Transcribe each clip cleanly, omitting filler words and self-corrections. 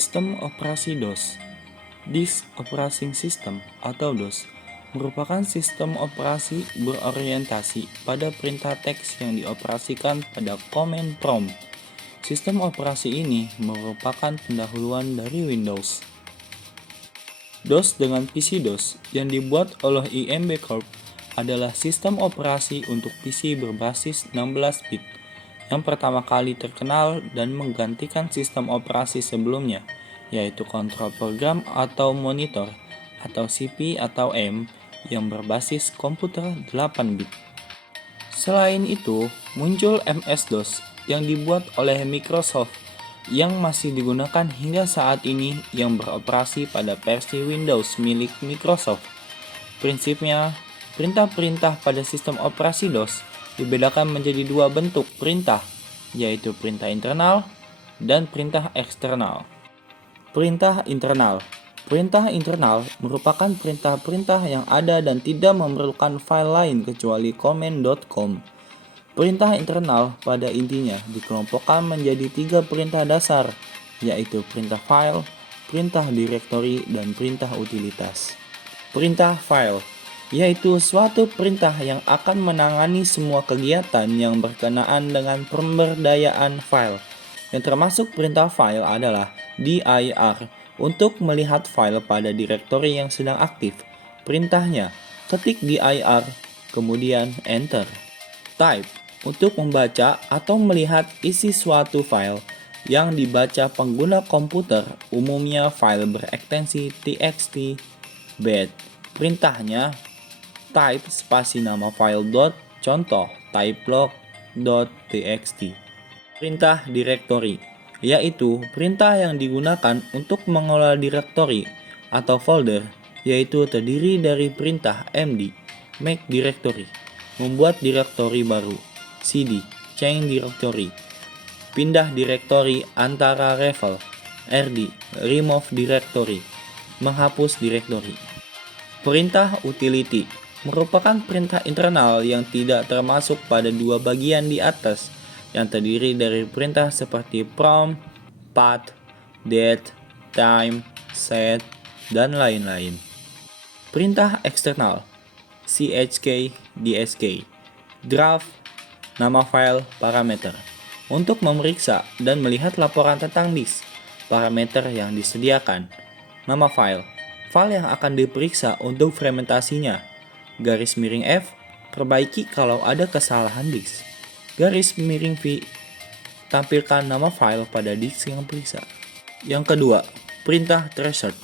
Sistem operasi DOS. Disk Operating System atau DOS merupakan sistem operasi berorientasi pada perintah teks yang dioperasikan pada command prompt. Sistem operasi ini merupakan pendahuluan dari Windows. DOS dengan PC-DOS yang dibuat oleh IMB Corp adalah sistem operasi untuk PC berbasis 16 bit yang pertama kali terkenal dan menggantikan sistem operasi sebelumnya, yaitu kontrol program atau monitor atau CP atau M yang berbasis komputer 8 bit. Selain itu, muncul MS-DOS yang dibuat oleh Microsoft yang masih digunakan hingga saat ini yang beroperasi pada versi Windows milik Microsoft. Prinsipnya, perintah-perintah pada sistem operasi DOS dibedakan menjadi dua bentuk perintah, yaitu perintah internal dan perintah eksternal. Perintah internal. Perintah internal merupakan perintah-perintah yang ada dan tidak memerlukan file lain kecuali command.com. Perintah internal pada intinya dikelompokkan menjadi 3 perintah dasar, yaitu perintah file, perintah directory, dan perintah utilitas. Perintah file yaitu suatu perintah yang akan menangani semua kegiatan yang berkenaan dengan pemberdayaan file. Yang termasuk perintah file adalah dir untuk melihat file pada direktori yang sedang aktif. Perintahnya, ketik dir, kemudian enter. Type untuk membaca atau melihat isi suatu file yang dibaca pengguna komputer, umumnya file berekstensi txt, bed. Perintahnya, type spasi nama file contoh typelog.txt. Perintah directory, yaitu perintah yang digunakan untuk mengelola direktori atau folder, yaitu terdiri dari perintah md, make directory, membuat direktori baru, cd, change directory, pindah direktori antara level, rd, remove directory, menghapus direktori. Perintah utility merupakan perintah internal yang tidak termasuk pada dua bagian di atas, yang terdiri dari perintah seperti prompt, path, date, time, set, dan lain-lain. Perintah eksternal, chk, dsk, draft, nama file, parameter, untuk memeriksa dan melihat laporan tentang disk, parameter yang disediakan, nama file yang akan diperiksa untuk fermentasinya, garis miring F, perbaiki kalau ada kesalahan disk, garis miring V, tampilkan nama file pada disk yang periksa. Yang kedua, perintah threshold.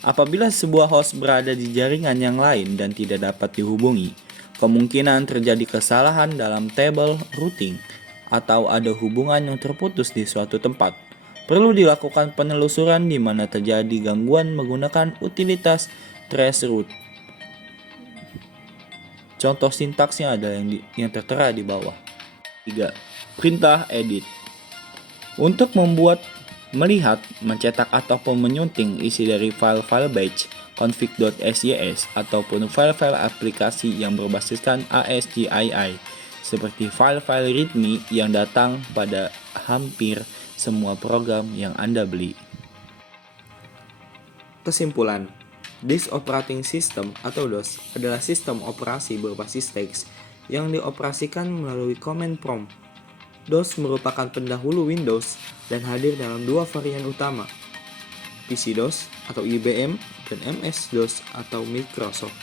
Apabila sebuah host berada di jaringan yang lain dan tidak dapat dihubungi, kemungkinan terjadi kesalahan dalam tabel routing atau ada hubungan yang terputus di suatu tempat. Perlu dilakukan penelusuran di mana terjadi gangguan menggunakan utilitas traceroute. Contoh sintaksnya adalah yang tertera di bawah. 3. Perintah edit. Untuk membuat, melihat, mencetak ataupun menyunting isi dari file-file batch, config.sys ataupun file-file aplikasi yang berbasiskan ASCII, seperti file-file readme yang datang pada hampir semua program yang Anda beli. Kesimpulan, Disk Operating System atau DOS adalah sistem operasi berbasis teks yang dioperasikan melalui command prompt. DOS merupakan pendahulu Windows dan hadir dalam dua varian utama, PC-DOS atau IBM dan MS-DOS atau Microsoft.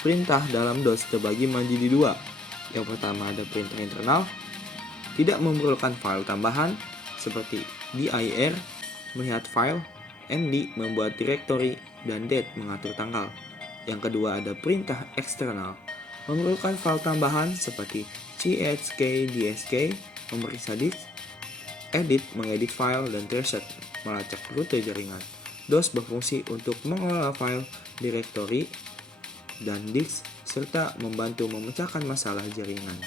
Perintah dalam DOS terbagi menjadi dua. Yang pertama ada perintah internal, tidak memerlukan file tambahan, seperti dir, melihat file, md, membuat direktori, dan date, mengatur tanggal. Yang kedua ada perintah eksternal, memerlukan file tambahan seperti chk, dsk, memeriksa disk, edit, mengedit file, dan reset, melacak rute jaringan. DOS berfungsi untuk mengelola file, direktori, dan disk, serta membantu memecahkan masalah jaringan.